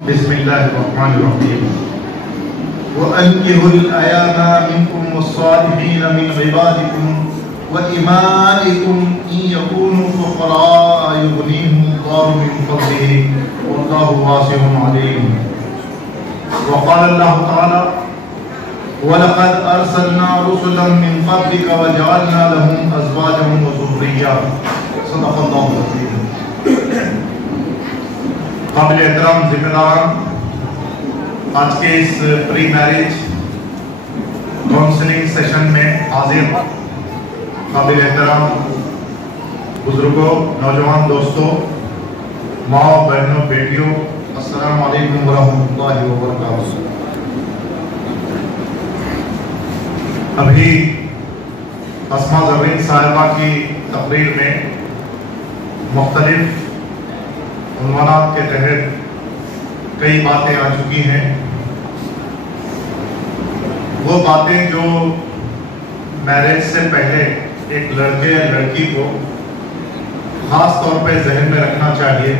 بسم الله الرحمن الرحيم وأنكحوا الأيام منكم والصالحين من عبادكم وإمائكم إن يكونوا فقراء يغنيهم الله من فضله والله واسع عليم. وقال الله تعالى ولقد أرسلنا رسلا من قبلك وجعلنا لهم أزواجا وذرية. صدق الله العظيم. قابل احترام ذمہ داران، آج کے اس پری میرج کاؤنسلنگ سیشن میں حاضر قابل احترام بزرگوں، نوجوان دوستوں، ماں بہنوں، بیٹیوں، السلام علیکم ورحمۃ اللہ وبرکاتہ۔ ابھی اسما زرین صاحبہ کی تقریر میں مختلف عنوانات کے تحت کئی باتیں آ چکی ہیں۔ وہ باتیں جو میرج سے پہلے ایک لڑکے یا لڑکی کو خاص طور پہ ذہن میں رکھنا چاہیے،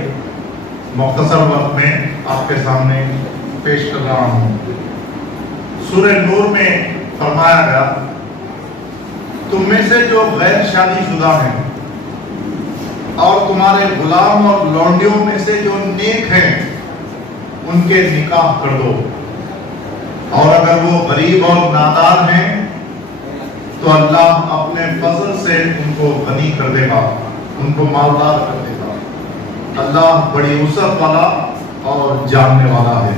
مختصر وقت میں آپ کے سامنے پیش کر رہا ہوں۔ سورہ نور میں فرمایا گیا تم میں سے جو غیر شادی شدہ ہیں اور تمہارے غلام اور لونڈیوں میں سے جو نیک ہیں ان کے نکاح کر دو، اور اگر وہ غریب اور نادار ہیں تو اللہ اپنے فضل سے ان کو غنی کر دے گا، ان کو مالدار کر دے گا۔ اللہ بڑی وسعت والا اور جاننے والا ہے۔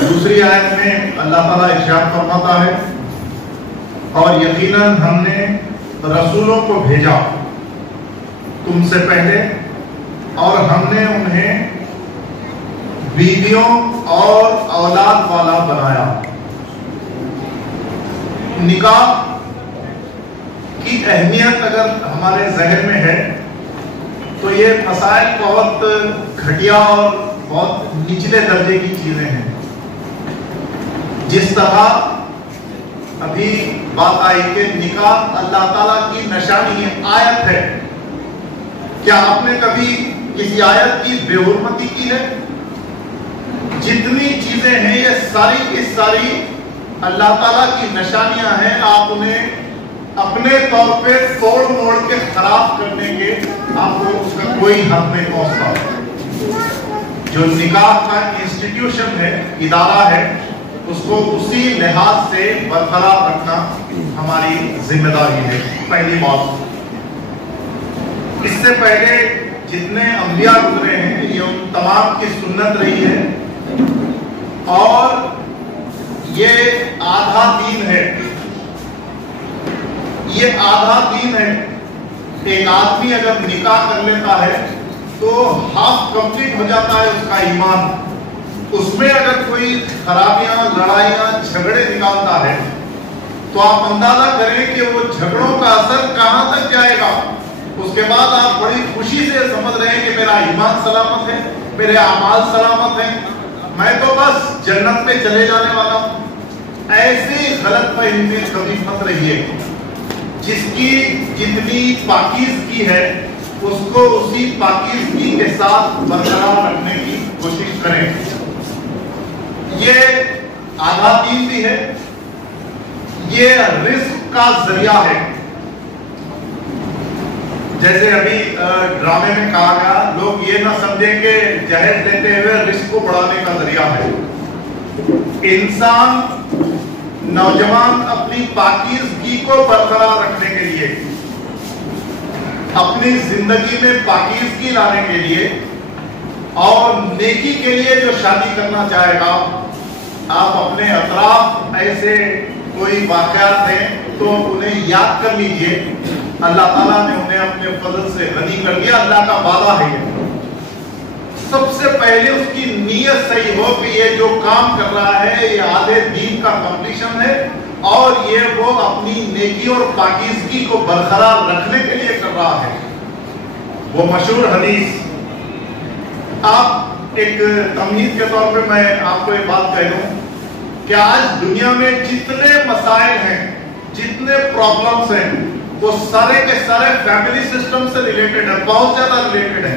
دوسری آیت میں اللہ تعالیٰ ارشاد فرماتا ہے اور یقیناً ہم نے رسولوں کو بھیجا تم سے پہلے اور ہم نے انہیں بیویوں اور اولاد والا بنایا۔ نکاح کی اہمیت اگر ہمارے ذہن میں ہے تو یہ مسائل بہت گھٹیا اور بہت نچلے درجے کی چیزیں ہیں۔ جس طرح ابھی بات آئی کہ نکاح اللہ تعالیٰ کی نشانی ہے، آیت ہے۔ کیا آپ نے کبھی کسی آیت کی بے حرمتی کی ہے؟ جتنی چیزیں ہیں یہ ساری کی ساری اللہ تعالیٰ کی نشانیاں ہیں، آپ انہیں اپنے طور پہ توڑ موڑ کے خراب کرنے کے آپ کو اس کا کوئی حق نہیں پہنچتا۔ جو نکاح کا انسٹیٹیوشن ہے، ادارہ ہے، اس کو اسی لحاظ سے برقرار رکھنا ہماری ذمہ داری ہے۔ پہلی بات، اس سے پہلے جتنے انبیاء گزرے ہیں یہ ان تمام کی سنت رہی ہے، اور یہ آدھا دین ہے۔ یہ آدھا دین ہے۔ ایک آدمی اگر نکاح کر لیتا ہے تو ہاف کمپلیٹ ہو جاتا ہے اس کا ایمان۔ اس میں اگر کوئی خرابیاں، لڑائیاں، جھگڑے نکالتا ہے تو آپ اندازہ کریں کہ وہ جھگڑوں کا اثر کہاں تک جائے گا۔ اس کے بعد آپ بڑی خوشی سے سمجھ رہے ہیں کہ میرا ایمان سلامت ہے، میرے اعمال سلامت ہیں، میں تو بس جنت میں چلے جانے والا ہوں۔ ایسی غلط فہمی میں کبھی مت رہیے۔ جس کی جتنی پاکیزگی ہے اس کو اسی پاکیزگی کے ساتھ برقرار رکھنے کی کوشش کریں۔ یہ آدھا دین بھی ہے، یہ رزق کا ذریعہ ہے۔ جیسے ابھی ڈرامے میں کہا گیا، لوگ یہ نہ سمجھیں کہ جہیز دیتے ہوئے رزق کو بڑھانے کا ذریعہ ہے۔ انسان، نوجوان اپنی پاکیزگی کو برقرار رکھنے کے لیے، اپنی زندگی میں پاکیزگی لانے کے لیے اور نیکی کے لیے جو شادی کرنا چاہے گا، آپ اپنے اطراف ایسے کوئی واقعات ہیں تو انہیں یاد کر لیجئے۔ اللہ تعالیٰ نے انہیں اپنے فضل سے غنی کر دیا، اللہ کا وعدہ ہے۔ سب سے پہلے اس کی نیت صحیح ہو کہ یہ جو کام کر رہا ہے یہ آدھے دین کا کمپلیشن ہے، اور یہ وہ اپنی نیکی اور پاکیزگی کو برقرار رکھنے کے لیے کر رہا ہے۔ وہ مشہور حدیث، آپ ایک تمہید کے طور پہ میں آپ کو ایک بات کہہ دوں کہ آج دنیا میں جتنے مسائل ہیں، جتنے پرابلمز ہیں، وہ سارے کے سارے فیملی سسٹم سے ریلیٹڈ ہے، بہت زیادہ ریلیٹڈ ہے۔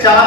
4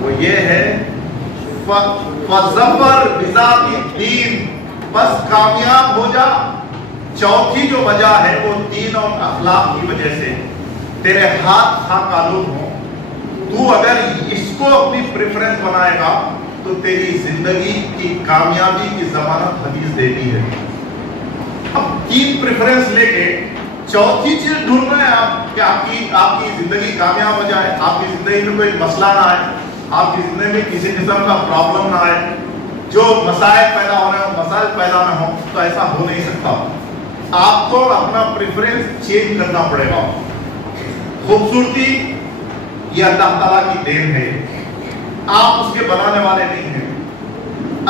وہ یہ ہے فَظَفَرْ بِذَاتِ الدِّينِ، بس کامیاب ہو جا۔ چوتھی جو وجہ ہے وہ دین اور اخلاق کی وجہ سے، تیرے ہاتھ خاک آلود ہوں، تو اگر اس کو اپنی پریفرنس بنائے گا تو تیری زندگی کی کامیابی کی ضمانت حدیث دیتی ہے۔ اب تین پریفرنس لے کے چوتھی چیز ڈھونڈ رہے ہیں آپ کہ آپ کی زندگی کامیاب ہو جائے، آپ کی زندگی میں کوئی مسئلہ نہ آئے، آپ کی زندگی میں کسی قسم کا پرابلم نہ آئے، جو مسائل پیدا ہو رہے ہیں مسائل پیدا نہ ہوں، تو ایسا ہو نہیں سکتا۔ آپ کو اپنا پریفرنس چینج کرنا پڑے گا۔ خوبصورتی یہ اللہ تعالیٰ کی دین ہے، آپ اس کے بنانے والے نہیں ہیں۔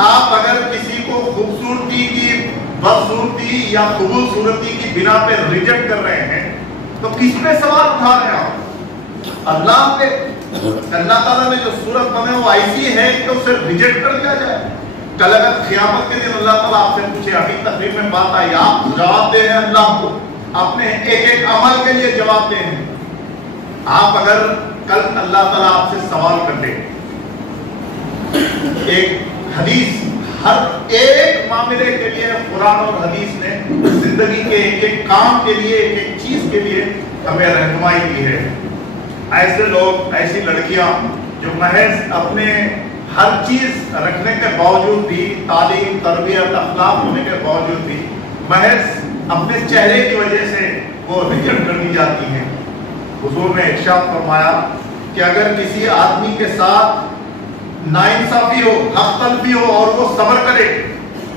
آپ اگر کسی کو خوبصورتی کی، بدصورتی یا قبول صورتی کی بنا پہ ریجیکٹ کر رہے ہیں تو کس پہ سوال اٹھا رہے ہیں آپ؟ اللہ پہ۔ اللہ تعالیٰ نے جو صورت بنے وہ ایسی ہے کہ اسے ریجیکٹ کر دیا جائے۔ کل اگر قیامت کے دن اللہ تعالیٰ آپ سے پوچھے، ابھی تقریب میں بات آئی، آپ جواب دے ہیں اللہ کو، اپنے ایک ایک عمل کے لیے جواب دے ہیں۔ آپ اگر کل اللہ تعالیٰ آپ سے سوال کر لے، ایک حدیث ہر ایک معاملے کے لیے قرآن اور حدیث نے زندگی کے ایک ایک کام کے لیے، ایک ایک چیز کے لیے ہمیں رہنمائی کی ہے۔ ایسے لوگ، ایسی لڑکیاں جو محض اپنے ہر چیز رکھنے کے باوجود بھی، تعلیم، تربیت، اخلاق ہونے کے باوجود بھی محض اپنے چہرے کی وجہ سے وہ ریجیکٹ کر دی جاتی ہیں۔ حضور نے ارشاد فرمایا کہ اگر کسی آدمی کے ساتھ ناانصافی ہو، حق تلفی ہو اور وہ صبر کرے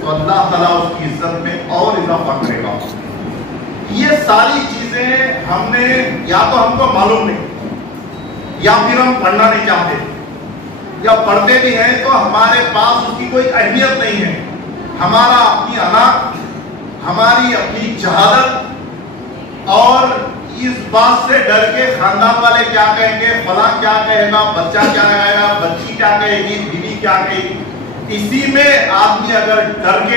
تو اللہ تعالیٰ اس کی عزت میں اور اضافہ کرے گا۔ یہ ساری چیزیں ہم نے، یا تو ہم کو معلوم نہیں، یا پھر ہم پڑھنا نہیں چاہتے، یا پڑھتے بھی ہیں تو ہمارے پاس اس کی کوئی اہمیت نہیں ہے۔ ہمارا اپنی انا، ہماری اپنی جہالت، اور اس بات سے ڈر کے خاندان والے کیا کہیں گے، فلاں کیا کہے گا، بچہ کیا کہے گا، بچی کیا کہے گی، بیوی کیا کہے گی، اسی میں آدمی اگر ڈر کے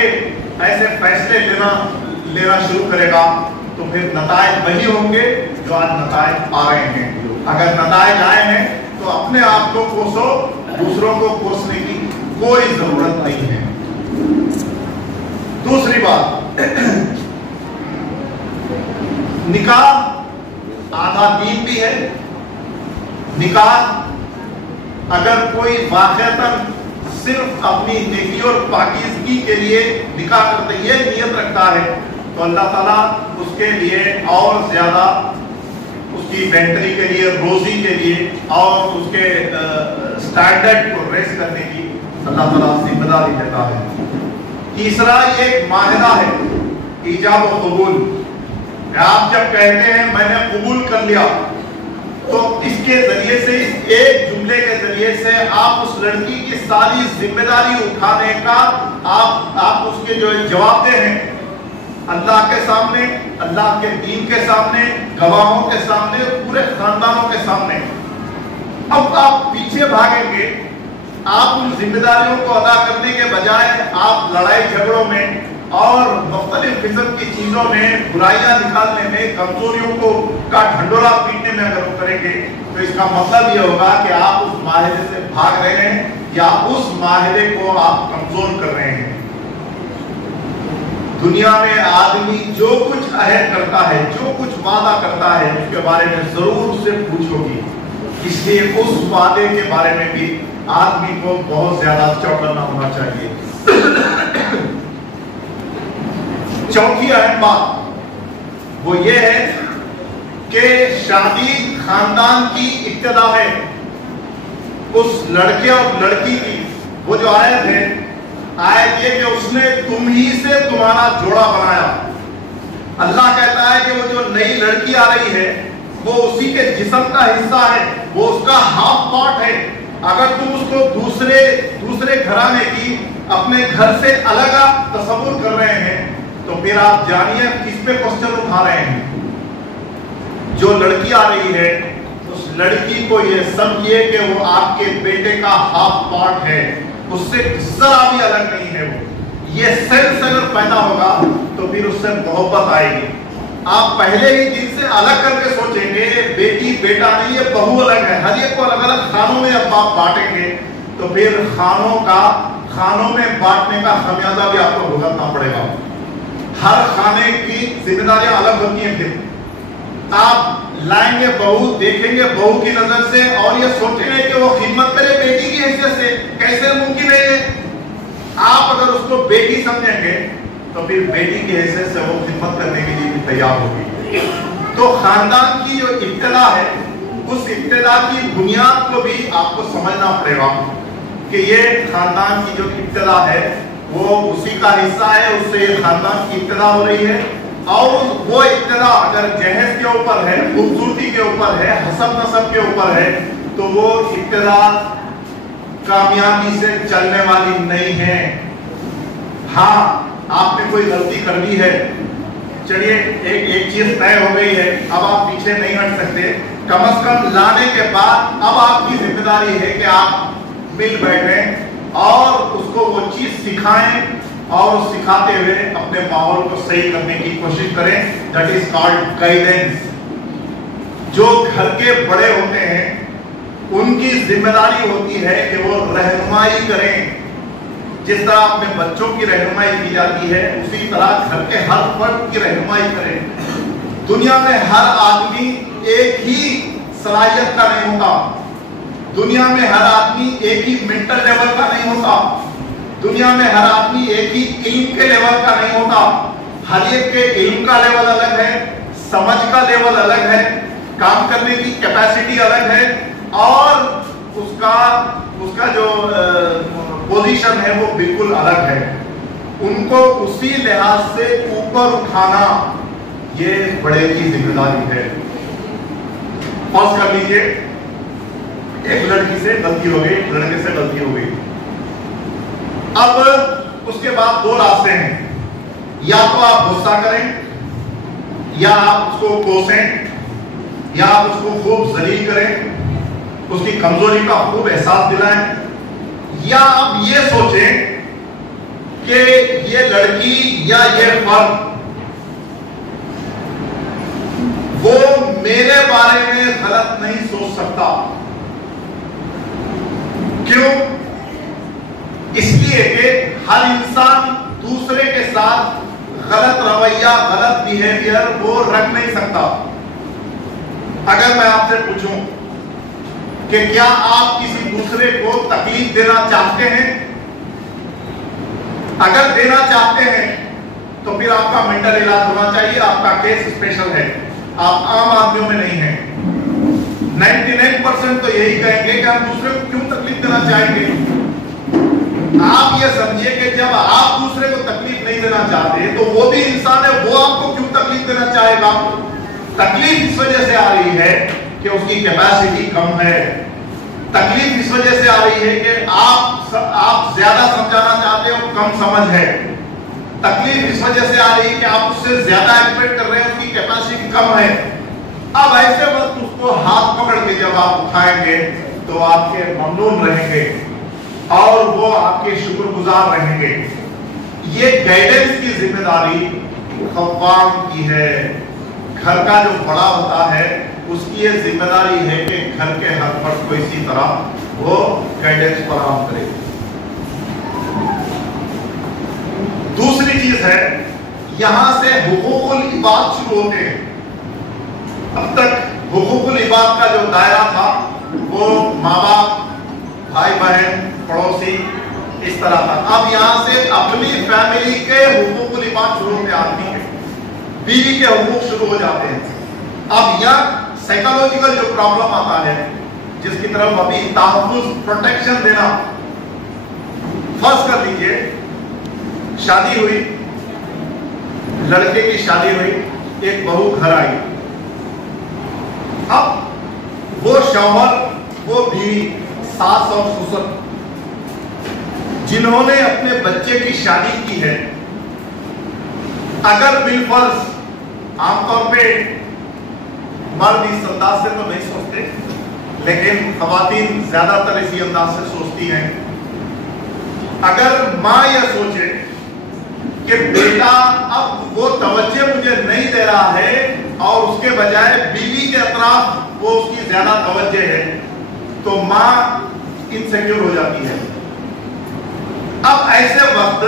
ایسے فیصلے لینا شروع کرے گا تو پھر نتائج وہی ہوں گے جو آج نتائج آ رہے ہیں۔ اگر نتائج آئے ہیں تو اپنے آپ کو کوسو، دوسروں کو کوسنے کی کوئی ضرورت نہیں ہے۔ دوسری بات، نکاح آدھا دین بھی ہے۔ نکاح اگر کوئی واقعتاً صرف اپنی نیکی اور پاکیزگی کے لیے نکاح کرتے یہ نیت رکھتا ہے تو اللہ تعالیٰ اس کے لیے اور زیادہ، اس کی بہتری کے لیے، روزی کے لیے اور اس کے سٹینڈرڈ کو ریز کرنے کی اللہ تعالیٰ ذمہ داری دیتا ہے۔ تیسرا یہ ایک معاہدہ ہے، ایجاب و قبول۔ آپ جب کہتے ہیں میں نے قبول کر لیا تو اس کے ذریعے سے، اس ایک جملے کے ذریعے سے آپ اس لڑکی کی ساری ذمہ داری اٹھانے کا آپ اس کے جو جواب دہ ہیں، اللہ کے سامنے، اللہ کے دین کے سامنے، گواہوں کے سامنے، پورے خاندانوں کے سامنے۔ اب آپ پیچھے بھاگیں گے، آپ ان ذمہ داریوں کو ادا کرنے کے بجائے آپ لڑائی جھگڑوں میں اور مختلف قسم کی چیزوں میں، برائیاں نکالنے میں، کمزوریوں کا ڈھنڈورا پیٹنے میں اگر وہ کریں گے تو اس کا مطلب یہ ہوگا کہ آپ اس معاہدے سے بھاگ رہے ہیں یا اس معاہدے کو آپ کمزور کر رہے ہیں۔ دنیا میں آدمی جو کچھ عہد کرتا ہے، جو کچھ وعدہ کرتا ہے، اس کے بارے میں ضرور سے پوچھو گی۔ اس لیے اس وعدے کے بارے میں بھی آدمی کو بہت زیادہ چوکنا ہونا چاہیے۔ چوتھی اہم بات وہ یہ ہے کہ شادی خاندان کی ابتدا ہے۔ اس لڑکے اور لڑکی کی وہ جو آیت ہے، آیت یہ کہ اس نے تم ہی سے تمہارا جوڑا بنایا۔ اللہ کہتا ہے کہ وہ جو نئی لڑکی آ رہی ہے وہ اسی کے جسم کا حصہ ہے، وہ اس کا ہاف پارٹ ہے۔ اگر تم اس کو دوسرے گھرانے کی، اپنے گھر سے الگ تصور کر رہے ہیں تو پھر آپ جانیے کس پہ کوسچن اٹھا رہے ہیں۔ جو لڑکی آ رہی ہے اس لڑکی کو یہ سمجھیے کہ وہ آپ کے بیٹے کا ہاف پارٹ ہے، اس سے ذرا بھی الگ نہیں ہے۔ وہ یہ سینس اگر پیدا ہوگا تو پھر اس سے محبت آئے گی۔ آپ پہلے ہی دن سے الگ کر کے سوچیں گے بیٹی بیٹا نہیں ہے بہو الگ ہے، ہر ایک کو الگ الگ خانوں میں اب آپ بانٹیں گے تو پھر خانوں میں بانٹنے کا خمیازہ بھی آپ کو بھگتنا پڑے گا. ہر خانے کی ذمہ داریاں الگ ہوتی ہیں. پھر آپ لائیں گے بہو، دیکھیں گے بہو کی نظر سے اور یہ سوچیں گے کہ وہ خدمت کرے بیٹی کی حیثیت سے، کیسے ممکن ہے یہ؟ آپ اگر اس کو بیٹی سمجھیں گے تو پھر بیٹی کی حیثیت سے وہ خدمت کرنے کے لیے بھی تیار ہوگی. تو خاندان کی جو ابتدا ہے اس ابتدا کی بنیاد کو بھی آپ کو سمجھنا پڑے گا کہ یہ خاندان کی جو ابتدا ہے وہ اسی کا حصہ ہے، اس سے یہ خاندان کی ابتدا ہو رہی ہے. اور وہ ابتدا اگر جہیز کے اوپر ہے، خوبصورتی کے اوپر ہے، حسب نسب کے اوپر ہے تو وہ ابتدا کامیابی سے چلنے والی نہیں ہے. ہاں آپ نے کوئی غلطی کر دی ہے، چلیے ایک چیز طے ہو گئی ہے، اب آپ پیچھے نہیں ہٹ سکتے. کم از کم لانے کے بعد اب آپ کی ذمہ داری ہے کہ آپ مل بیٹھیں اور اس کو وہ چیز سکھائیں اور سکھاتے ہوئے اپنے ماحول کو صحیح کرنے کی کوشش کریں. That is called guidance. جو گھر کے بڑے ہوتے ہیں ان کی ذمہ داری ہوتی ہے کہ وہ رہنمائی کریں. جس طرح اپنے بچوں کی رہنمائی کی جاتی ہے اسی طرح گھر کے ہر فرد کی رہنمائی کریں. دنیا میں ہر آدمی ایک ہی صلاحیت کا نہیں ہوتا، دنیا میں ہر آدمی ایک ہی منٹل لیول کا نہیں ہوتا، دنیا میں ہر آدمی ایک ہی علم کے لیول کا نہیں ہوتا. ہر ایک کے علم کا لیول الگ ہے، سمجھ کا لیول الگ ہے، کام کرنے کی کیپیسٹی الگ ہے اور اس کا جو پوزیشن ہے وہ بالکل الگ ہے. ان کو اسی لحاظ سے اوپر اٹھانا یہ بڑے کی ذمہ داری ہے. فرض کر لیجئے ایک لڑکی سے غلطی ہو گئی، ایک لڑکے سے غلطی ہو گئی. اب اس کے بعد دو راستے ہیں، یا تو آپ غصہ کریں یا آپ اس کو کوسیں یا آپ اس کو خوب ذلیل کریں، اس کی کمزوری کا خوب احساس دلائیں، یا آپ یہ سوچیں کہ یہ لڑکی یا یہ فرد وہ میرے بارے میں غلط نہیں سوچ سکتا. کیوں؟ اس لیے کہ ہر انسان دوسرے کے ساتھ غلط رویہ، غلط بیہیویئر وہ رکھ نہیں سکتا. اگر میں آپ سے پوچھوں کہ کیا آپ کسی دوسرے کو تکلیف دینا چاہتے ہیں؟ اگر دینا چاہتے ہیں تو پھر آپ کا مینٹل علاج ہونا چاہیے، آپ کا کیس اسپیشل ہے، آپ عام آدمیوں میں نہیں ہیں. 99% تو یہی کہیں گے کہ ہم دوسرے کو کیوں تکلیف دینا چاہیں گے. آپ یہ سمجھیے کہ جب آپ دوسرے کو تکلیف نہیں دینا چاہتے تو وہ بھی انسان ہے، وہ آپ کو کیوں تکلیف دینا چاہے گا؟ تکلیف اس وجہ سے آ رہی ہے کہ اس کی کیپیسٹی کم ہے. تکلیف اس وجہ سے آ رہی ہے کہ آپ زیادہ سمجھانا چاہتے ہو، کم سمجھ ہے. تکلیف اس وجہ سے آ رہی ہے کہ آپ اس سے زیادہ ایکسپیکٹ کر رہے ہیں، اس کی کیپیسٹی کم ہے. اب ایسے وقت اس کو ہاتھ پکڑ کے جب آپ اٹھائیں گے تو آپ کے ممنون رہیں گے اور وہ آپ کے شکر گزار رہیں گے. یہ گائیڈنس کی ذمہ داری قوام کی ہے. گھر کا جو بڑا ہوتا ہے اس کی یہ ذمہ داری ہے کہ گھر کے ہر فرد کو اسی طرح وہ گائیڈنس فراہم کرے. دوسری چیز ہے، یہاں سے حقوق العباد شروع ہوتے ہیں. اب تک حقوق العباد کا جو دائرہ تھا وہ ماں باپ، بھائی بہن، پڑوسی، اس طرح تھا. اب یہاں سے اپنی فیملی کے حقوق العباد شروع ہوتے آتی ہیں، بیوی کے حقوق شروع ہو جاتے ہیں. اب یہاں سائیکالوجیکل جو پرابلم آتا ہے جس کی طرف ابھی تحفظ، پروٹیکشن دینا. فرض کر لیجئے شادی ہوئی، لڑکے کی شادی ہوئی، ایک بہو گھر آئی. اب وہ شوہر، وہ بیوی، ساس اور سسر جنہوں نے اپنے بچے کی شادی کی ہے، اگر بالفرض عام طور پہ مرد اس انداز سے تو نہیں سوچتے لیکن خواتین زیادہ تر اسی انداز سے سوچتی ہیں، اگر ماں یہ سوچے کہ بیٹا اب وہ توجہ مجھے نہیں دے رہا ہے اور اس کے بجائے بیوی کے اطراف وہ اس کی زیادہ توجہ ہے، تو ماں انسیکیور ہو جاتی ہے۔ اب ایسے وقت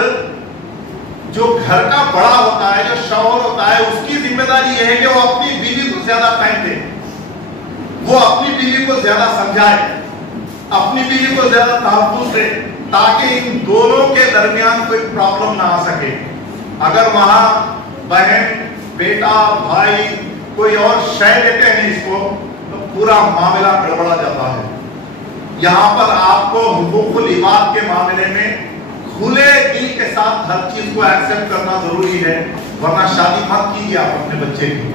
جو گھر کا بڑا ہوتا ہے، جو شوہر ہوتا ہے، اس کی ذمہ داری یہ ہے کہ وہ اپنی بیوی کو زیادہ ٹائم دے، وہ اپنی بیوی کو زیادہ سمجھائے، اپنی بیوی کو زیادہ تحفظ دے، تاکہ ان دونوں کے درمیان کوئی پرابلم نہ آ سکے۔ اگر وہاں بہن، بیٹا، بھائی کوئی اور شے دیتے ہیں اس کو، تو پورا معاملہ گڑبڑا جاتا ہے۔ یہاں پر آپ کو حقوق العباد کے معاملے میں کھلے دل کے ساتھ ہر چیز کو ایکسپٹ کرنا ضروری ہے، ورنہ شادی مت کیجیے آپ اپنے بچے کی۔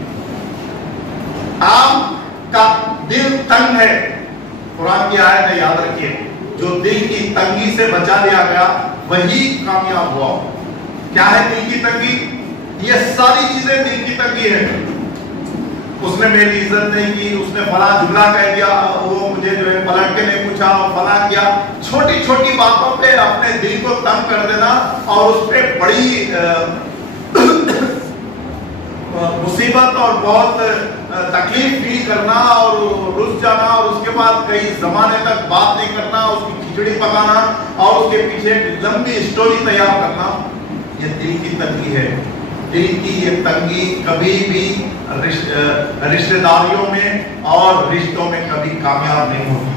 آپ کا دل تنگ ہے، قرآن کی آیت ہے، یاد رکھیے، جو دل کی تنگی سے بچا لیا گیا وہی کامیاب ہوا۔ کیا ہے دل کی تنگی؟ یہ ساری چیزیں دل کی تنگی ہے۔ اس نے میری عزت نہیں کی، اس نے فلاں جملہ کہہ دیا، وہ مجھے جو ہے پلٹ کے نہیں پوچھا، فلاں کیا، چھوٹی چھوٹی باتوں پہ اپنے دل کو تنگ کر دینا اور اس پہ بڑی مصیبت اور بہت تکلیف فیل کرنا اور رس جانا، اور اس کے بعد کئی زمانے تک بات نہیں کرنا، اس کی کھچڑی پکانا اور اس کے پیچھے ایک لمبی اسٹوری تیار کرنا، یہ دل کی تنگی ہے۔ دل کی یہ تنگی کبھی بھی رشتہ داریوں میں اور رشتوں میں کبھی کامیاب نہیں ہوتی۔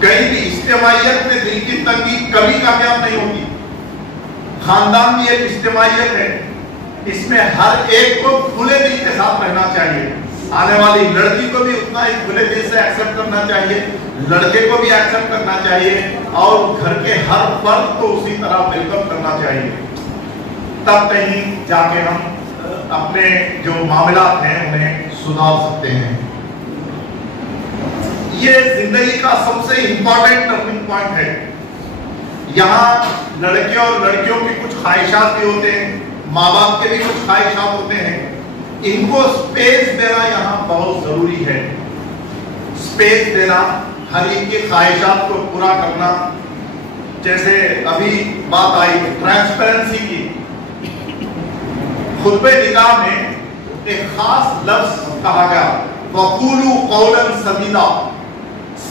کہیں بھی اجتماعیت میں دل کی تنگی کبھی کامیاب نہیں ہوتی۔ خاندان بھی ایک اجتماعیت ہے، اس میں ہر ایک کو کھلے دل کے ساتھ رہنا چاہیے۔ آنے والی لڑکی کو بھی اتنا ہی کھلے دل سے ایکسپٹ کرنا چاہیے، لڑکے کو بھی ایکسپٹ کرنا چاہیے، اور گھر کے ہر فرد کو اسی طرح ویلکم کرنا چاہیے۔ تب کہیں جا کے ہم اپنے جو معاملات ہیں انہیں سدھار سکتے ہیں۔ یہ زندگی کا سب سے امپورٹنٹ ٹرننگ پوائنٹ ہے۔ یہاں لڑکے اور لڑکیوں کی کچھ خواہشات بھی ہوتے ہیں، ماں باپ کے بھی کچھ خواہشات ہوتے ہیں، ان کو سپیس دینا یہاں بہت ضروری ہے۔ سپیس دینا، ہر ایک کی خواہشات کو پورا کرنا۔ جیسے ابھی بات آئی ٹرانسپیرنسی کی، خطبہ نکاح میں ایک خاص لفظ کہا گیا، وَقُولُوا قَوْلًا سَدِيدًا،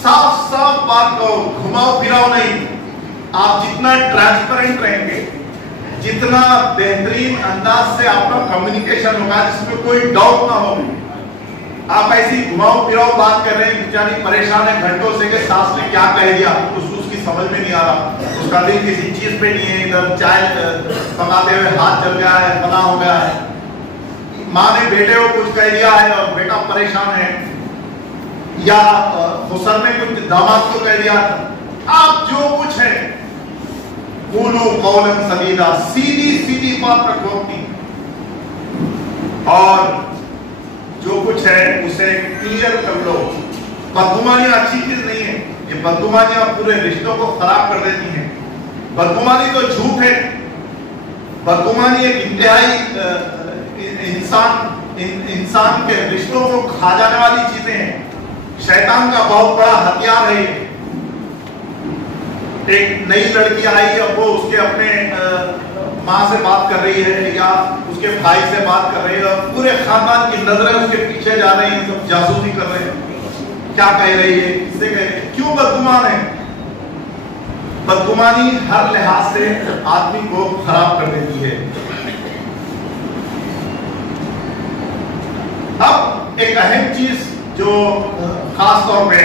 صاف صاف بات کہو، گھماؤ پھراؤ نہیں۔ آپ جتنا ٹرانسپیرنٹ رہیں گے، جتنا بہترین انداز سے آپ کا کمیونیکیشن ہوگا جس میں کوئی ڈاؤٹ نہ ہو، آپ ایسی گھماؤ پھراؤ بات کر رہے ہیں، بیچاری پریشان ہے گھنٹوں سے کہ ساس نے کیا کہہ دیا، اس کی سمجھ میں نہیں آ رہا، اس کا دل کسی چیز پہ نہیں ہے، ادھر چائے پکاتے ہوئے ہاتھ چل گیا ہے، فلاں ہو گیا ہے، ماں نے بیٹے کو کچھ کہہ دیا ہے اور بیٹا پریشان ہے، یا خسر نے کچھ داماد کو کہہ دیا۔ آپ جو کچھ ہے قولوا قولا سدیدا، سیدھی سیدھی بات رکھو اپنی، اور جو کچھ ہے اسے کلیئر کر لو۔ بدگمانیاں اچھی چیز نہیں ہے، یہ بدگمانیاں پورے رشتوں کو خراب کر دیتی ہیں۔ بدگمانی تو جھوٹ ہے، بدگمانی ایک انتہائی انسان کے رشتوں کو کھا جانے والی چیزیں ہیں، شیطان کا بہت بڑا ہتھیار ہے۔ ایک نئی لڑکی آئی، اب وہ اس کے اپنے ماں سے بات کر رہی ہے یا اس کے بھائی سے بات کر رہی ہے، پورے خاندان کی نظریں اس کے پیچھے جا رہی ہیں، سب جاسوسی کر رہے ہیں، کیا کہہ رہی ہے، کس سے کہہ رہی ہے، کیوں بدگمان ہے؟ بدگمانی ہر لحاظ سے آدمی کو خراب کر دیتی ہے۔ اب ایک اہم چیز جو خاص طور پہ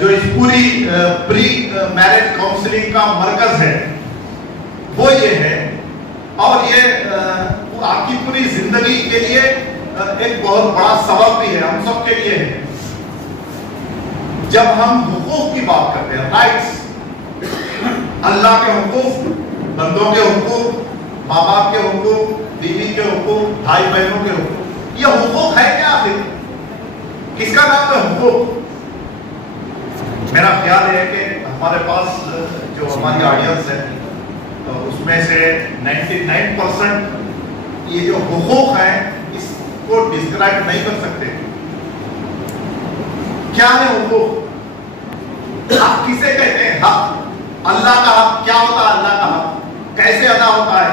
جو اس پوری پری میرج کاؤنسلنگ کا مرکز ہے وہ یہ ہے، اور یہ آپ کی پوری زندگی کے لیے ایک بہت بڑا سبق بھی ہے، ہم سب کے لیے ہے۔ جب ہم حقوق کی بات کرتے ہیں، رائٹس، اللہ کے حقوق، بندوں کے حقوق، ماں باپ کے حقوق، بیوی کے حقوق، بھائی بہنوں کے حقوق، یہ حقوق ہے کیا آخر؟ کس کا نام ہے حقوق؟ میرا خیال ہے کہ ہمارے پاس جو ہماری آڈینس ہے اس میں سے 99% یہ جو حقوق ہیں اس کو ڈسکرائب نہیں کر سکتے۔ کیا ہے حقوق؟ حق کسے کہتے ہیں؟ حق، اللہ کا حق کیا ہوتا ہے؟ اللہ کا حق کیسے ادا ہوتا ہے؟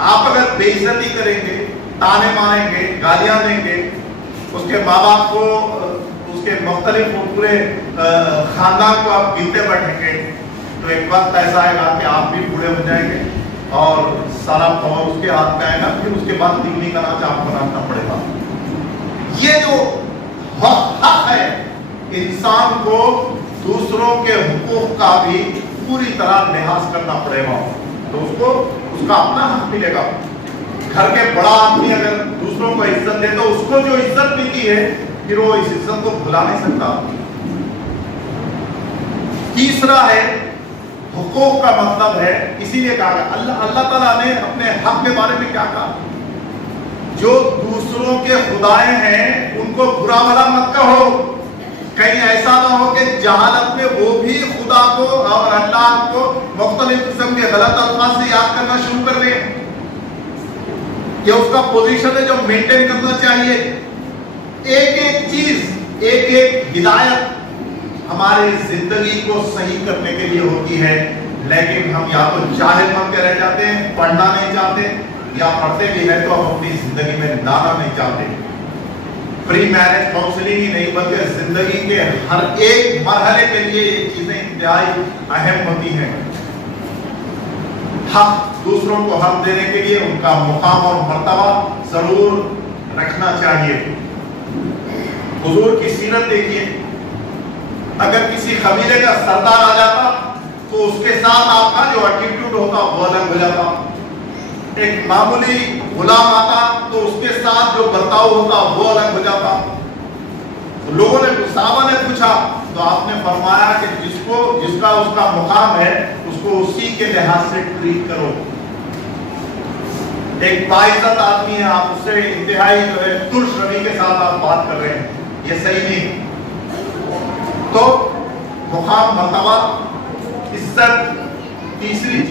آپ اگر بے عزتی کریں گے, تانے ماریں گے, گالیاں دیں گے, اس کے ماں باپ کو, اس کے مختلف پورے خاندان کو آپ گنتے بیٹھیں گے, تو ایک وقت ایسا آئے گا کہ آپ بھی بوڑھے ہو جائیں گے اور سارا پاور اس کے ہاتھ میں آئے گا. پھر اس کے بعد دگنی کا ناچ آپ کو رکھنا پڑے گا. یہ جو حق ہے انسان کو دوسروں کے حقوق کا بھی پوری طرح لحاظ کرنا پڑے گا, تو اس کو اس کا اپنا حق ملے گا. گھر کے بڑا آدمی اگر دوسروں کو عزت دے تو اس کو جو عزت ملتی ہے پھر وہ اس عزت کو بھلا نہیں سکتا. تیسرا ہے حقوق کا مطلب ہے, اسی لیے کہا گیا اللہ تعالیٰ نے اپنے حق کے بارے میں کیا کہا, جو دوسروں کے خدائے ہیں ان کو برا بھلا مت کہو. کہیں ایسا نہ ہو کہ جہالت میں وہ بھی خدا کو اور اللہ کو مختلف قسم کے غلط الفاظ سے یاد کرنا شروع کر دیں. یہ اس کا پوزیشن ہے جو مینٹین کرنا چاہیے. ایک ایک چیز, ایک ایک ہدایت ہماری زندگی کو صحیح کرنے کے لیے ہوتی ہے, لیکن ہم یا تو جاہل بن کے رہ جاتے ہیں, پڑھنا نہیں چاہتے, یا پڑھتے بھی ہیں تو ہم اپنی زندگی میں لانا نہیں چاہتے. پری میرج کاؤنسلنگ ہی نہیں بلکہ زندگی کے ہر ایک مرحلے کے لیے یہ چیزیں انتہائی اہم ہوتی ہیں. حق, دوسروں کو حق دینے کے لیے ان کا مقام اور مرتبہ ضرور رکھنا چاہیے. حضور کی سیرت دیکھیے, اگر کسی قبیلے کا سردار آ جاتا تو اس کے ساتھ آپ کا جو ایٹیٹیوڈ ہوتا وہ الگ ہو جاتا. ایک معمولی غلام آتا تو اس کے ساتھ جو برتاؤ ہوتا وہ الگ ہو جاتا. لوگوں نے, صحابہ نے پوچھا تو آپ نے فرمایا کہ جس کا اس کا مقام ہے اس کو اسی کے لحاظ سے ٹریٹ کرو. ایک باعزت آدمی ہے, آپ اس سے انتہائی جو ہے ترش روی کے ساتھ آپ بات کر رہے ہیں, یہ صحیح نہیں. تو مقام, مرتبہ, عزت. تیسری